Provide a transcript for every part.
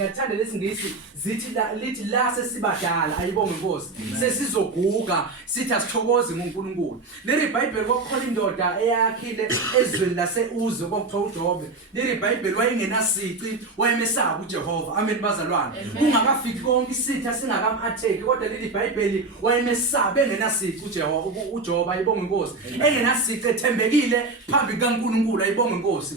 Ngiyathanda lesingisi lithi la sesibadala ayibonge Nkosi sesizoguga sithi asithokoze ngoNkulunkulu. Leli iBhayibheli kwakukhona indoda eyakhile ezweni laseUzi okuthiwa uJobe. Leli iBhayibheli wayengenasici wayemesaba uJehova. Amen bazalwane. Kungakafiki konke isitha singakamatheki kodwa leli iBhayibheli wayemesaba engenasici uJehova uJobe ayibonge Nkosi. Engenasici ethembekile phambi kaNkulunkulu ayibonge Nkosi.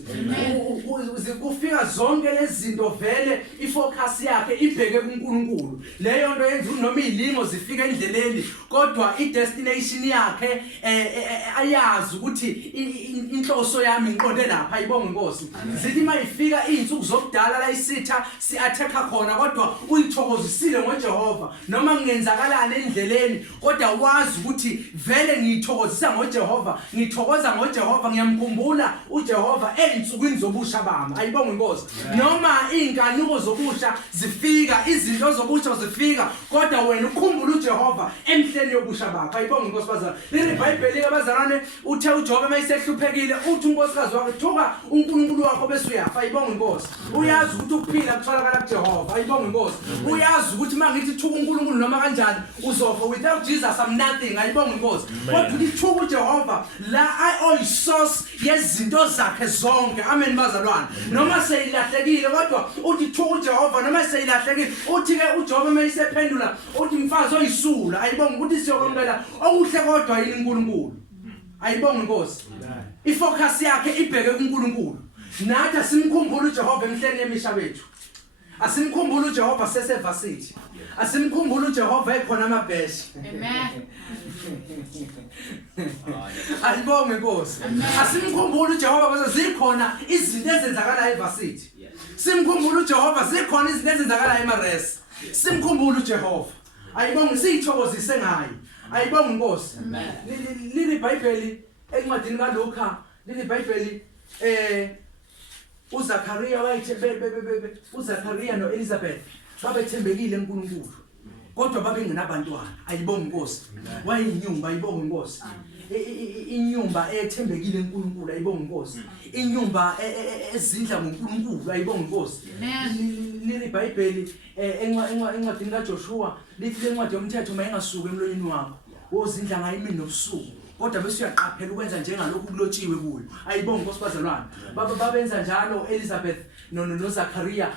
Kufika zonke lezi zinto vele ifocus yakhe ibheke kuNkulunkulu. Leyo nto yenza noma ilingo zifika endleleni kodwa idestination yakhe ayazi ukuthi inhloso yami ngiqonde lapha ayibonge Nkosi. Zithi mayifika izinsuku zokudala la isitha siattacka khona kodwa uyithokozisile ngoJehova noma kungenzakalana endleleni kodwa wazi ukuthi vele ngiyithokozisa ngoJehova ngithokoza ngoJehova ngiyamkhumbula uJehova ezinsukwini zobusha bami ayibonge Nkosi. Noma inkanuko zobusha zifika izinto zobusha zifika kodwa wena ukhumbula uJehova emhleni yobusha bakho ayibonge Nkosi bazalwane. Leli iBhayibheli abazalwane uthe uJobe mayisehluphekile uthi unkosikazi wakhe thoka uNkulunkulu wakho bese uyafa ayibonge Nkosi. Uyazi ukuthi ukuphila kutholakala kuJehova ayibonge Nkosi. Uyazi ukuthi mangithi thuka uNkulunkulu noma kanjani uzofa without Jesus I'm nothing ayibonge Nkosi. Kodwa uthi thuka uJehova la source yezinto zakhe zonke amen bazalwane. Noma seyilahlekile kodwa uthi thuka uJehova noma seyilahlekile uthi ke uJobe mayisephendula uthi mfazi oyisula ayibonge ukuthi siyokwamukela okuhle kodwa yini uNkulunkulu ayibonge Nkosi. Ifocus yakhe ibheke kuNkulunkulu. Nathi asimkhumbula uJehova emhleni yemisha bethu. Asimkhumbula uJehova sesevasithi. Asimkhumbula uJehova ekhona amabheshi. Amen. Ayibonge Nkosi. Asimkhumbula uJehova bese zikhona izinto ezenzakala evasithi. Simkhumbula uJehova zikhona izinto ezenzakala eMares. Simkhumbula uJehova. Ayibonge siyithokozise ngaye. Ayibonge Nkosi. Leli iBhayibheli encwadini kaLuka, leli iBhayibheli uZakhariya uZakhariya noElizabeth babethembekile eNkulunkulu. Kodwa babengenabantwana. Ayibonge Nkosi. Wayinyumba ayibonge Nkosi. Inyumba ethembekile eNkulunkulu ayibonge Nkosi. Inyumba ezidla ngoNkulunkulu ayibonge Nkosi. Leli iBhayibheli encwadini kaJoshua lithi lencwadi yomthetho mayengasuki emlonyeni wakho wozindla ngayimini nobusuku kodwa bese uyaqaphela ukwenza njengalokhu kulotshiwe kuyo ayibonge Nkosi bazalwane. Babenza njalo Elizabeth noZakhariya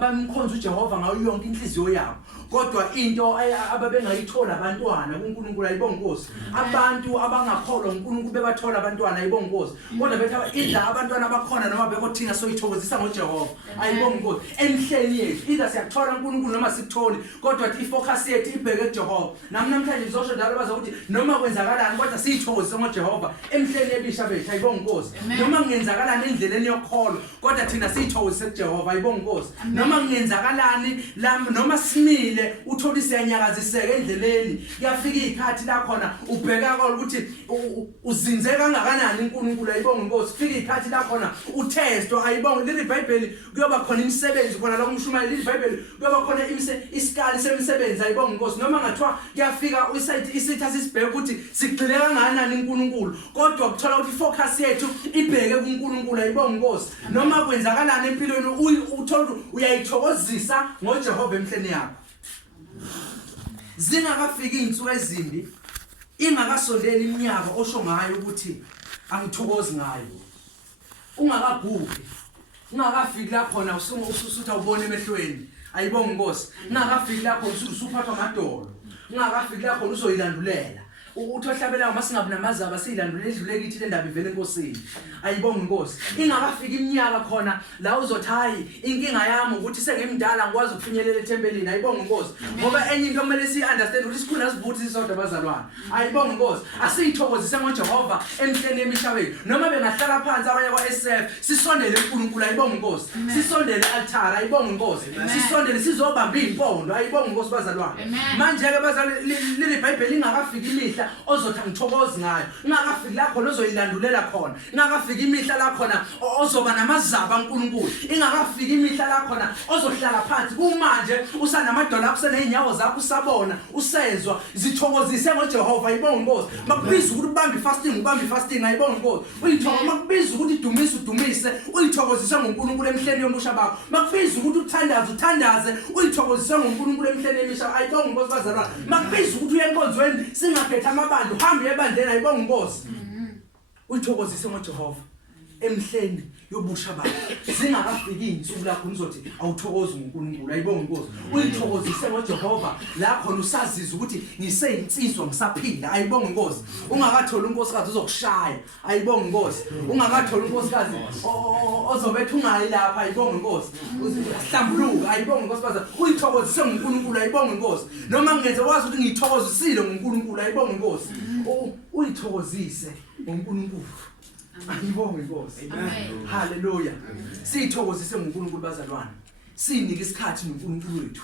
bamkhonza uJehova ngayo yonke inhliziyo yabo kodwa into ababengayithola abantwana kuNkulunkulu ayibonge Nkosi. Abantu abangakholwa uNkulunkulu bebathola abantwana ayibonge Nkosi kodwa bethi idla abantwana abakhona noma bekothina soyithokozisa ngoJehova ayibonge Nkosi. Emhleni yethu idla siyakuthola uNkulunkulu noma sikutholi kodwa ifocus yethu ibheke kuJehova. Nami namhlanje ngizosho njalo bazokuthi noma kwenzakalani kodwa siyithokozise ngoJehova emhleni yebisha bethu ayibonge Nkosi. Noma kungenzakalani endleleni yokholwa kodwa thina siyithokozise kuJehova ayibonge Nkosi. Noma kungenzakalani noma simile uthola isiyanyakaziseka endleleni kuyafika ikhathi la khona ubheka ukuthi uzinze kangakanani uNkulunkulu ayibonge Nkosi. Fika ikhathi la khona utesto ayibonge. Leli iBhayibheli kuyoba khona imisebenzi khona la kumshumayeli. Leli iBhayibheli kuyoba khona isikali semisebenzi ayibonge Nkosi. Noma ngathiwa kuyafika isitha sisibheke ukuthi sigcile kangakanani uNkulunkulu kodwa ukuthola ukuthi focus yethu ibheke kuNkulunkulu ayibonge Nkosi. Noma kwenzakalani empilweni uthola uyayithokozisa ngoJehova emhleni yakho. Zingakafiki izinsuku ezimbi ingakasondeli iminyaka osho ngayo ukuthi angithokozi ngayo. Ungakagugi ungakafiki la khona ususuthi awubone emehlweni ayibonge Nkosi. Ungakafiki la khona usuphathwa amadolo. Ungakafiki la khona uzoyilandulela uthi ohlabela masingabi namazaba siyilandule edlule kithi le ndaba ivele enkosini ayibonge Nkosi. Ingakafika iminyaka khona la uzothi hayi inkinga yami ukuthi sengimdala ngikwazi ukufinyelela ethempelini ayibonge Nkosi. Ngoba enye into kumele siunderstand ukuthi sikhona sivuthi sisodwa bazalwane ayibonge Nkosi. Asiyithokozise ngoJehova emhleni yemishabeni noma bengahlala phansi abanye kwaSF sisondele uNkulunkulu ayibonge Nkosi. Sisondele altar ayibonge Nkosi. Sisondele sizobamba impondo ayibonge Nkosi bazalwane. Manje ke bazalwane leli iBhayibheli ingakafiki imihla ozothi ngithokoze ngayo. Ingakafiki la khona ozoyilandulela khona. Ingakafiki imihla la khona ozoba namazaba uNkulunkulu. Ingakafiki imihla la khona ozohlala phansi kumanje usanamadola kuseneyinyawo zakho usabona usezwa zithokozise ngoJehova ayibonge Nkosi. Makubiza ukuthi ubambe fasting ayibonge Nkosi. Uyithokoza makubiza ukuthi udumise uyithokozise ngoNkulunkulu emhleni yomusha bakho. Makubiza ukuthi uthandaze uyithokozise ngoNkulunkulu emhleni emisha ayibonge Nkosi bazalwane makubiza ukuthi uye enkonzweni singakhetha amabandla uhambe ebandleni ayibonge Nkosi uyithokozise ngoJehova emhleni yobusha bakhe zingakafiki insuku lakho nizothi awuthokozi ngoNkulunkulu ayibonge Nkosi uyithokozise ngoJehova la khona usaziza ukuthi ngiseyinsizwa ngisaphila ayibonge Nkosi ungakatholi unkosikazi uzokushaya ayibonge Nkosi ungakatholi unkosikazi ozobetha ungayi lapha ayibonge Nkosi uhlambuluka ayibonge Nkosi baza uyithokozise ngoNkulunkulu ayibonge Nkosi noma ngeze wazi ukuthi ngiyithokozisile ngoNkulunkulu ayibonge Nkosi uyithokozise ngoNkulunkulu ayibonge Nkosi haleluya sithokozise ngoNkulunkulu bazalwane sinike isikhathi noNkulunkulu wethu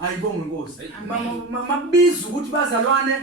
ayibonge Nkosi makubiza ukuthi bazalwane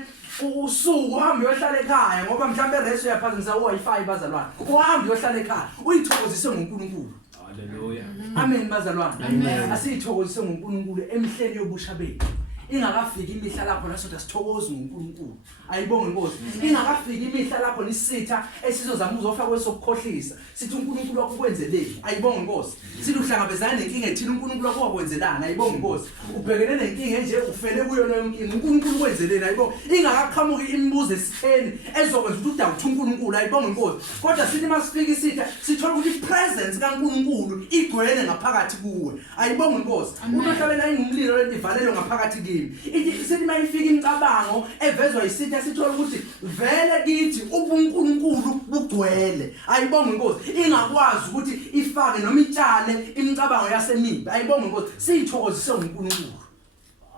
usuku uhambe uyohlala ekhaya ngoba mhlawumbe ereso uyaphazamisa uWi-Fi bazalwane uhambe uyohlala ekhaya uyithokozise ngoNkulunkulu haleluya amen bazalwane asithokozise ngoNkulunkulu emhleni yobusha bethu ingakafiki imihla lapho la soda sithokoza ngoNkulunkulu ayibonge Nkosi ingakafiki imihla lapho nisitha esizozama uzofaka kwesokukhohlisa sithi uNkulunkulu wakho kwenzeleni ayibonge Nkosi sithi uhlangabezana nenkinga ethina uNkulunkulu wakho wakwenzelana ayibonge Nkosi ubhekene nenkinga nje ufele kuyo leyo nkinga uNkulunkulu kwenzeleni ayibonge ingakaqhamuki imibuzo esitheni ezokwenza ukuthi udawuthe uNkulunkulu ayibonge Nkosi kodwa sithi masifika isitha sithola ukuthi ipresence kaNkulunkulu igcwele ngaphakathi kuwe ayibonge Nkosi unohlabela ingumlilo lentivalelo ngaphakathi kimi ithi sithi mayifika imicabango evezwa isitha sithola ukuthi vele kithi ubuNkulunkulu bugcwele ayibonge Nkosi ingakwazi ukuthi ifake noma itshale imicabango yasemibi ayibonge Nkosi sithokozise ngoNkulunkulu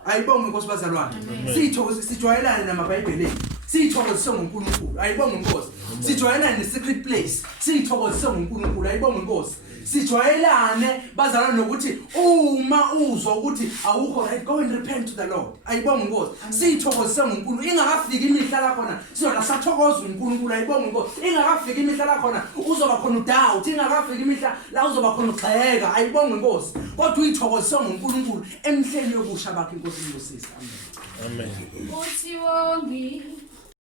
ayibonge Nkosi bazalwane sithokozise sijwayelane namaBhayibheli sithokozise ngoNkulunkulu ayibonge Nkosi sijwayelane ne-secret place sithokozise ngoNkulunkulu ayibonge Nkosi sijwayelane bazalwane nokuthi uma uzwa ukuthi awukho right go and repent to the Lord ayibonge Nkosi sithokozise ngoNkulunkulu ingakafiki imihla la khona sizola sathokoza uNkulunkulu ayibonge Nkosi ingakafiki imihla la khona uzoba khona udoubt ingakafiki imihla la uzoba khona ugxeka ayibonge Nkosi kodwa uyithokozise ngoNkulunkulu emhleni yobusha bakhe Nkosi ngosisi amen amen uthi wongi